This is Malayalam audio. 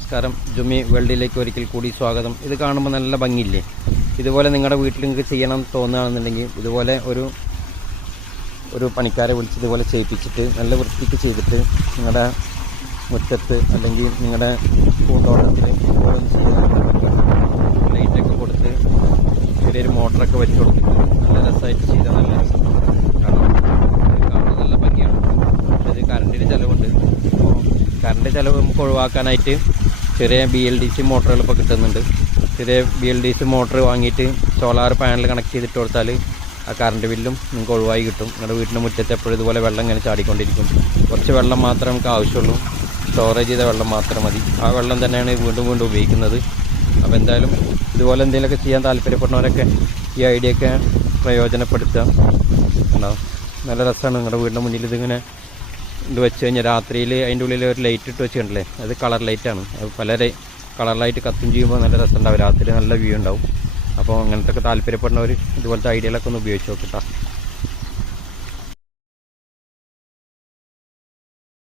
നമസ്കാരം. ജുമി വേൾഡിലേക്ക് ഒരിക്കൽ കൂടി സ്വാഗതം. ഇത് കാണുമ്പോൾ നല്ല ഭംഗിയില്ലേ? ഇതുപോലെ നിങ്ങളുടെ വീട്ടിൽ നിങ്ങൾക്ക് ചെയ്യണം തോന്നുകയാണെന്നുണ്ടെങ്കിൽ ഇതുപോലെ ഒരു ഒരു പണിക്കാരെ വിളിച്ച് ഇതുപോലെ ചെയ്യിപ്പിച്ചിട്ട് നല്ല വൃത്തിക്ക് ചെയ്തിട്ട് നിങ്ങളുടെ മുറ്റത്ത് അല്ലെങ്കിൽ നിങ്ങളുടെ ഇതുപോലെ ലൈറ്റൊക്കെ കൊടുത്ത് ചെറിയൊരു മോട്ടറൊക്കെ വെച്ച് കൊടുത്തിട്ട് നല്ല രസമായിട്ട് ചെയ്താൽ നല്ല രസം. നല്ല ഭംഗിയാണ്. പക്ഷേ ഇത് കറണ്ടിന് ചിലവുണ്ട്. കറണ്ട് ചിലവ് നമുക്ക് ഒഴിവാക്കാനായിട്ട് ചെറിയ ബി എൽ ഡി സി മോട്ടറുകൾ ഇപ്പോൾ കിട്ടുന്നുണ്ട്. ചെറിയ B L D C motor വാങ്ങിയിട്ട് സോളാർ പാനൽ കണക്ട് ചെയ്തിട്ട് കൊടുത്താൽ ആ കറണ്ട് ബില്ലും നിങ്ങൾക്ക് ഒഴിവായി കിട്ടും. നിങ്ങളുടെ വീട്ടിന്റെ മുറ്റത്ത് എപ്പോഴും ഇതുപോലെ വെള്ളം ഇങ്ങനെ ചാടിക്കൊണ്ടിരിക്കും. കുറച്ച് വെള്ളം മാത്രമേ നമുക്ക് ആവശ്യമുള്ളൂ. സ്റ്റോറേജ് ചെയ്ത വെള്ളം മാത്രം മതി. ആ വെള്ളം തന്നെയാണ് വീണ്ടും വീണ്ടും ഉപയോഗിക്കുന്നത്. അപ്പോൾ എന്തായാലും ഇതുപോലെ എന്തെങ്കിലുമൊക്കെ ചെയ്യാൻ താല്പര്യപ്പെടുന്നവരൊക്കെ ഈ ഐഡിയ ഒക്കെ പ്രയോജനപ്പെടുത്തുക. ഉണ്ടാവും നല്ല രസമാണ് നിങ്ങളുടെ വീടിന്റെ മുന്നിൽ ഇതിങ്ങനെ ഇത് വെച്ച് കഴിഞ്ഞാൽ രാത്രിയിൽ അതിന്റെ ഉള്ളിൽ ഒരു ലൈറ്റ് ഇട്ട് വെച്ചിട്ടുണ്ടല്ലേ? അത് കളർ ലൈറ്റാണ് അത് പല ലൈറ്റ് കത്തും ചെയ്യുമ്പോൾ നല്ല രസം ഉണ്ടാവും രാത്രി നല്ല വ്യൂ ഉണ്ടാവും. അപ്പോൾ അങ്ങനത്തെ ഒക്കെ താല്പര്യപ്പെടുന്നവർ ഇതുപോലത്തെ ഐഡിയകളൊക്കെ ഒന്ന് ഉപയോഗിച്ച് നോക്കട്ടോ.